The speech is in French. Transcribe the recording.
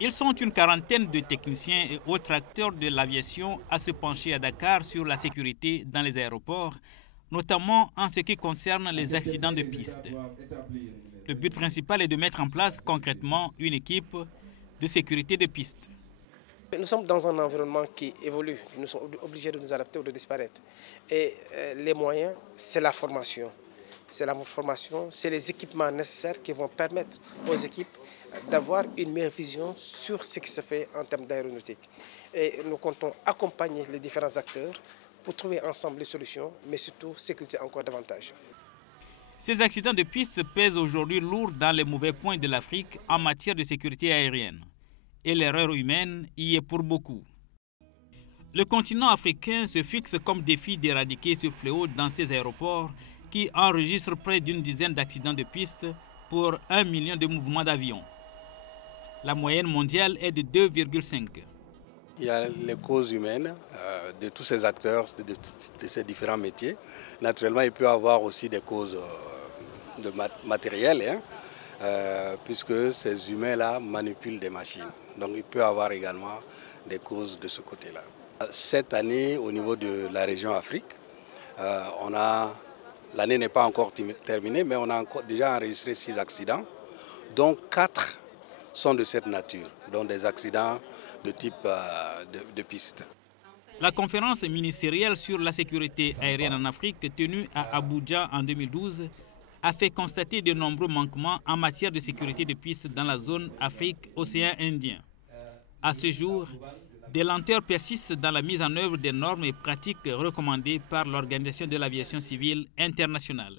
Ils sont une quarantaine de techniciens et autres acteurs de l'aviation à se pencher à Dakar sur la sécurité dans les aéroports, notamment en ce qui concerne les accidents de piste. Le but principal est de mettre en place concrètement une équipe de sécurité de piste. Nous sommes dans un environnement qui évolue, nous sommes obligés de nous adapter ou de disparaître. Et les moyens, c'est la formation. C'est la formation, c'est les équipements nécessaires qui vont permettre aux équipes d'avoir une meilleure vision sur ce qui se fait en termes d'aéronautique. Et nous comptons accompagner les différents acteurs pour trouver ensemble les solutions, mais surtout sécuriser encore davantage. Ces accidents de piste pèsent aujourd'hui lourd dans les mauvais points de l'Afrique en matière de sécurité aérienne. Et l'erreur humaine y est pour beaucoup. Le continent africain se fixe comme défi d'éradiquer ce fléau dans ses aéroports qui enregistrent près d'une dizaine d'accidents de piste pour 1 million de mouvements d'avions. La moyenne mondiale est de 2,5. Il y a les causes humaines de tous ces acteurs, de ces différents métiers. Naturellement, il peut y avoir aussi des causes matérielles, puisque ces humains-là manipulent des machines. Donc il peut y avoir également des causes de ce côté-là. Cette année, au niveau de la région Afrique, l'année n'est pas encore terminée, mais on a déjà enregistré 6 accidents, dont 4 sont de cette nature, dont des accidents de type de piste. La conférence ministérielle sur la sécurité aérienne en Afrique, tenue à Abuja en 2012, a fait constater de nombreux manquements en matière de sécurité de piste dans la zone Afrique-Océan Indien. À ce jour, des lenteurs persistent dans la mise en œuvre des normes et pratiques recommandées par l'Organisation de l'aviation civile internationale.